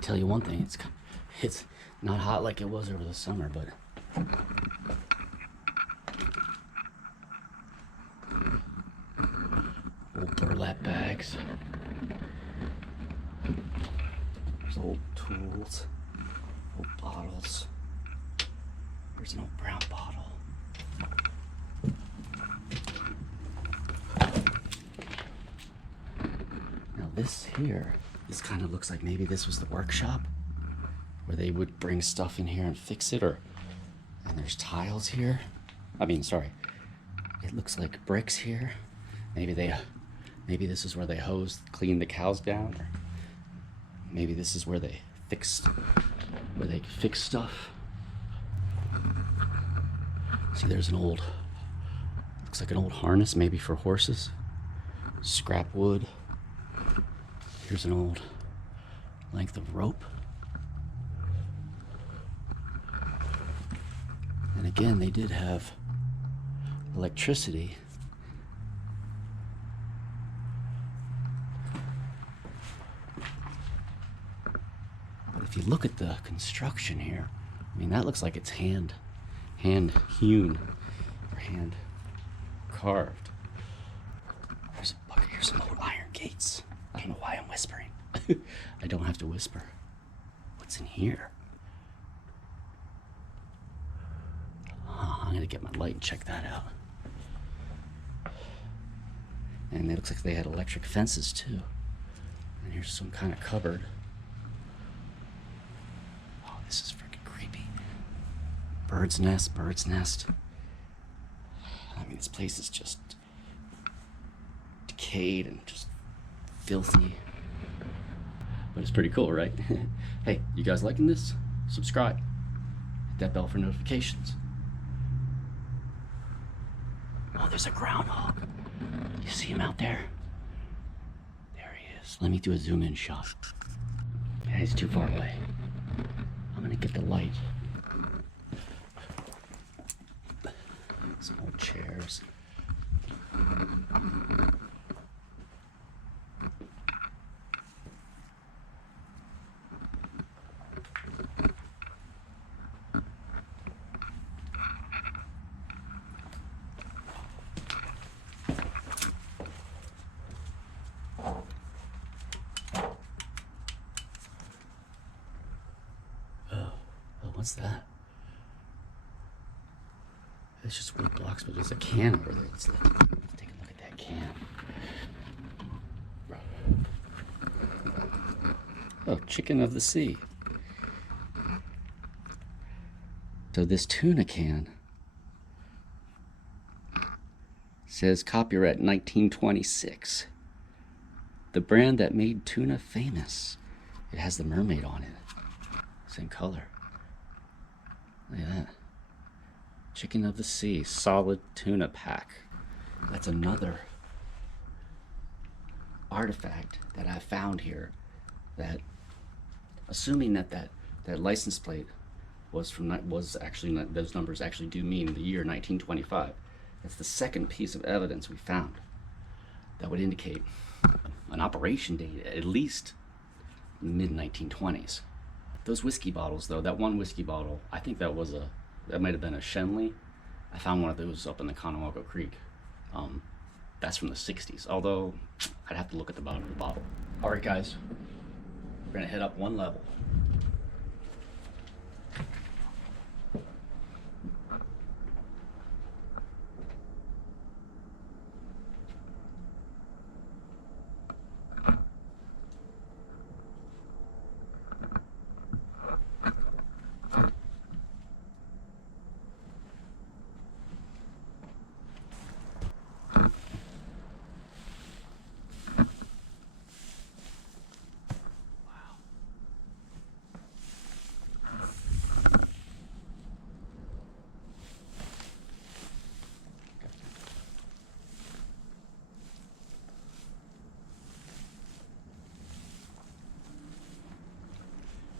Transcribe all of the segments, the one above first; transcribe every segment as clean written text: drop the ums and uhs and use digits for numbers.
tell you one thing, it's not hot like it was over the summer, but old burlap bags. There's old tools, old bottles. There's an old brown bottle. Now this here, this kind of looks like maybe this was the workshop where they would bring stuff in here and fix it, and there's tiles here. I mean, sorry, it looks like bricks here. Maybe this is where they cleaned the cows down, or maybe this is where they fix stuff. See, there's looks like an old harness, maybe for horses. Scrap wood. Here's an old length of rope. And again, they did have electricity. But if you look at the construction here, I mean, that looks like it's hand hewn or hand carved. There's a bucket. Here's some old iron gates. I don't know why I'm whispering. I don't have to whisper. What's in here? I'm gonna get my light and check that out. And it looks like they had electric fences too. And here's some kind of cupboard. Oh, this is freaking creepy. Bird's nest, bird's nest. I mean, this place is just decayed and just filthy. But it's pretty cool, right? Hey, you guys liking this? Subscribe. Hit that bell for notifications. Oh, there's a groundhog. You see him out there? There he is. Let me do a zoom in shot. Yeah, he's too far away. I'm gonna get the light. Some old chairs. What's that? It's just wood blocks, but there's a can over there. Let's take a look at that can. Oh, chicken of the sea. So this tuna can says copyright 1926. The brand that made tuna famous. It has the mermaid on it. Same color. Look at that. Chicken of the sea, solid tuna pack. That's another artifact that I found here that, assuming that license plate was actually, those numbers actually do mean the year 1925. That's the second piece of evidence we found that would indicate an operation date at least mid-1920s. Those whiskey bottles, though, that one whiskey bottle, I think that might have been a Shenley. I found one of those up in the Conowago Creek. That's from the 60s, although I'd have to look at the bottom of the bottle. All right, guys, we're gonna head up one level.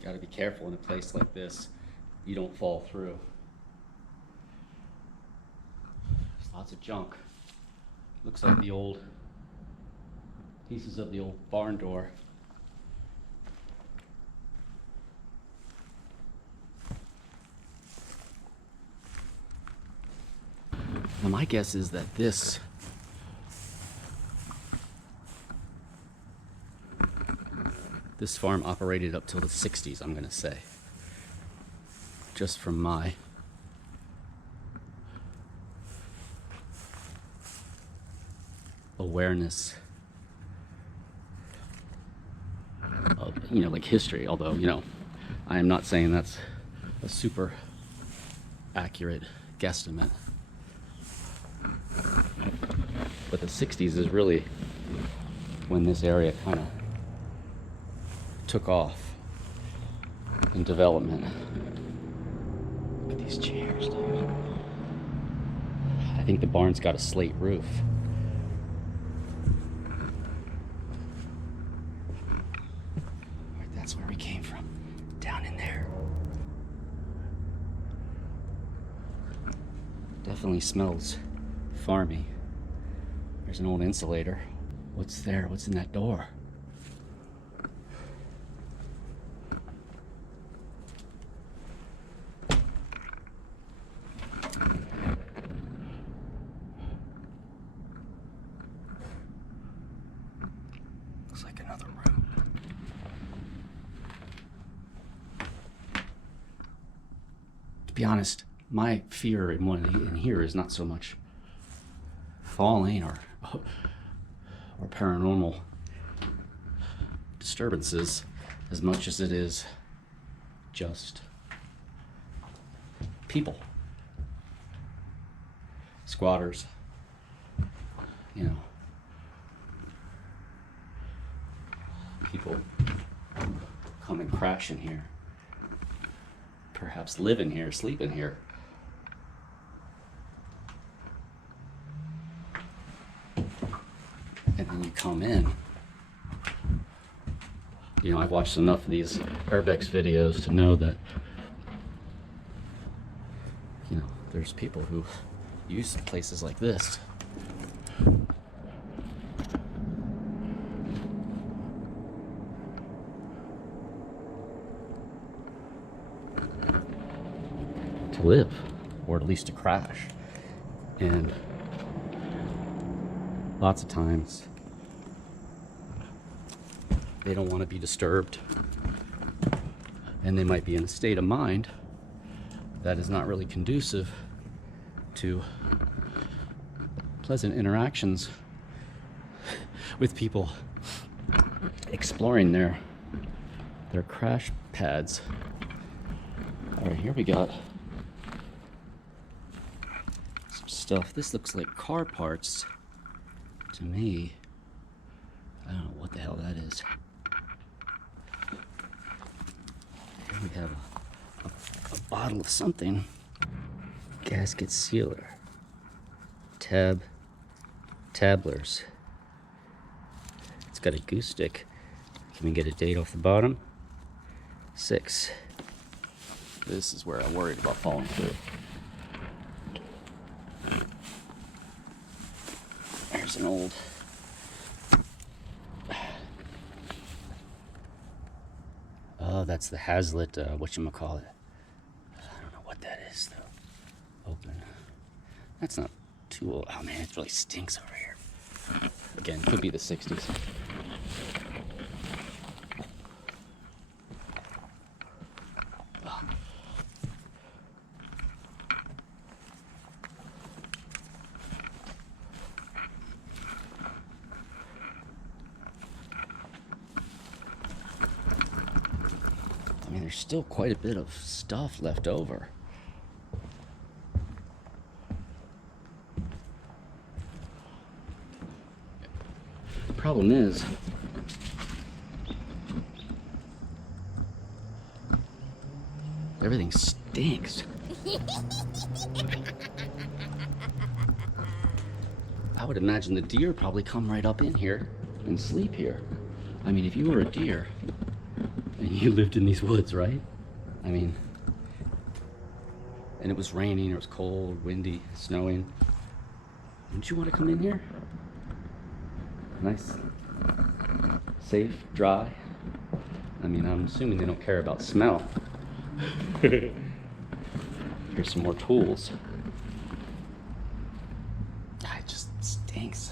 Got to be careful in a place like this. You don't fall through. There's lots of junk. Looks like the old pieces of the old barn door. Now my guess is that this farm operated up till the 60s, I'm gonna say. Just from my awareness of, you know, like history, although, you know, I am not saying that's a super accurate guesstimate. But the 60s is really when this area kind of took off in development. Look at these chairs, dude. I think the barn's got a slate roof. That's where we came from, down in there. Definitely smells farmy. There's an old insulator. What's there? What's in that door? Looks like another room. To be honest, my fear in here is not so much falling or paranormal disturbances as much as it is just people, squatters, you know, people come and crash in here, perhaps live in here, sleep in here. And then you come in. You know, I've watched enough of these urbex videos to know that, you know, there's people who use places like this to live, or at least to crash. And lots of times they don't want to be disturbed, and they might be in a state of mind that is not really conducive to pleasant interactions with people exploring their crash pads. All right, here we got some stuff. This looks like car parts to me. I don't know what the hell that is. Here we have a bottle of something. Gasket sealer. Tabblers. It's got a goose stick. Can we get a date off the bottom? 6. This is where I worried about falling through. There's an old that's the Hazlitt, whatchamacallit. I don't know what that is, though. Open. That's not too old. Oh, man, it really stinks over here. Again, could be the 60s. I mean, there's still quite a bit of stuff left over. The problem is, everything stinks. I would imagine the deer probably come right up in here and sleep here. I mean, if you were a deer and you lived in these woods, right? I mean, and it was raining, it was cold, windy, snowing, wouldn't you want to come in here? Nice, safe, dry. I mean, I'm assuming they don't care about smell. Here's some more tools. stinks.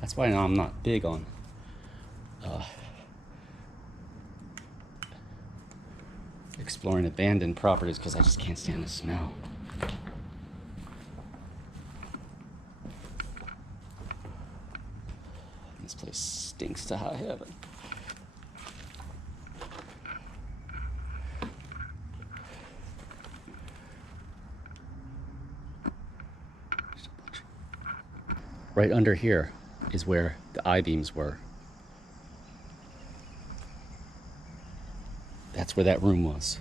That's why I'm not big on exploring abandoned properties, because I just can't stand the smell. This place stinks to high heaven. Right under here is where the I-beams were. That's where that room was.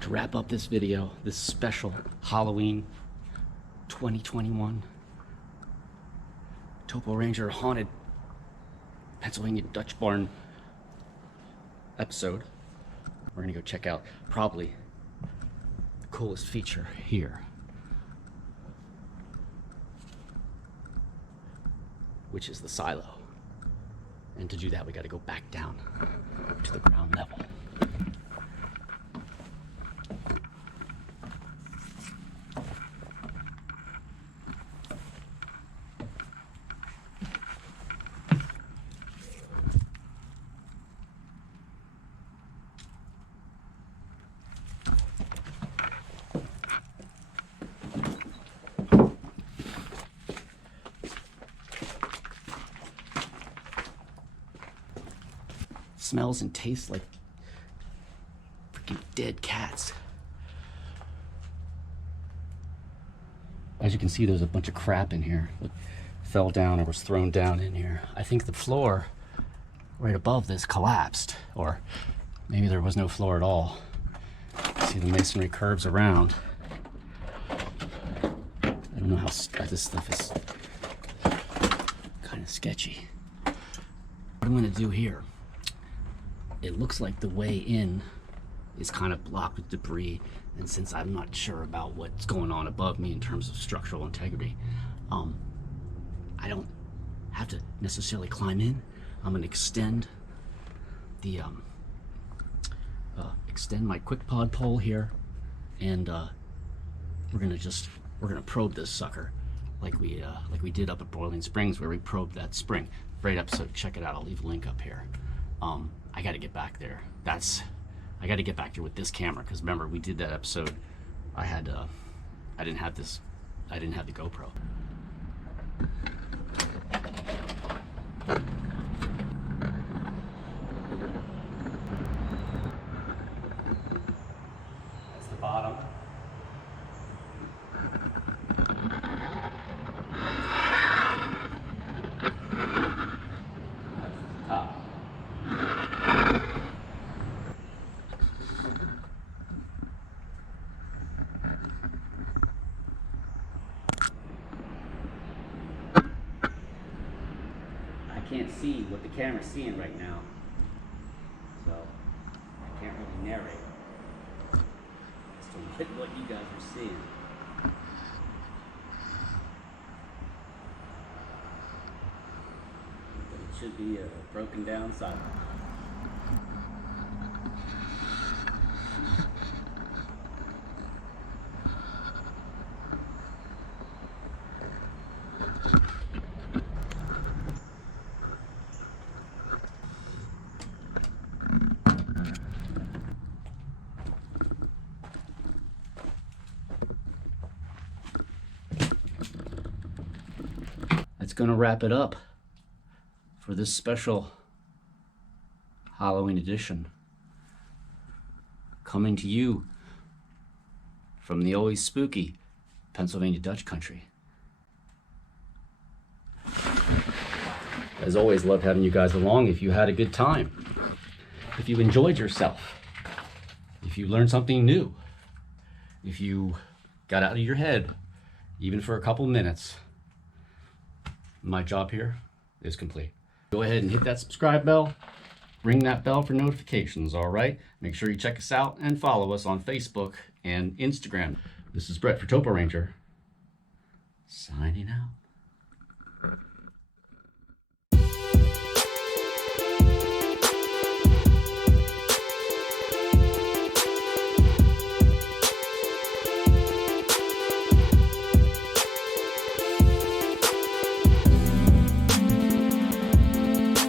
To wrap up this video, this special Halloween 2021 TopoRanger haunted Pennsylvania Dutch barn episode, we're gonna go check out probably the coolest feature here, which is the silo. And to do that, we got to go back down to the ground level. Smells and tastes like freaking dead cats. As you can see, there's a bunch of crap in here that fell down or was thrown down in here. I think the floor right above this collapsed, or maybe there was no floor at all. See the masonry curves around. I don't know how this stuff is kind of sketchy. What I'm gonna do here, it looks like the way in is kind of blocked with debris, and since I'm not sure about what's going on above me in terms of structural integrity, I don't have to necessarily climb in. I'm gonna extend the extend my quick pod pole here, and we're gonna probe this sucker like we did up at Boiling Springs, where we probed that spring. Great episode, check it out. I'll leave a link up here. I got to get back there. I got to get back there with this camera, because remember, we did that episode. I didn't have the GoPro. That's the bottom. I can't see what the camera's seeing right now, so I can't really narrate as to what you guys are seeing. But it should be a broken down sidewalk. That's going to wrap it up for this special Halloween edition. Coming to you from the always spooky Pennsylvania Dutch country. As always, love having you guys along. If you had a good time, if you enjoyed yourself, if you learned something new, if you got out of your head, even for a couple minutes, my job here is complete. Go ahead and hit that subscribe bell, ring that bell for notifications, all right? Make sure you check us out and follow us on Facebook and Instagram. This is Brett for TopoRanger, signing out.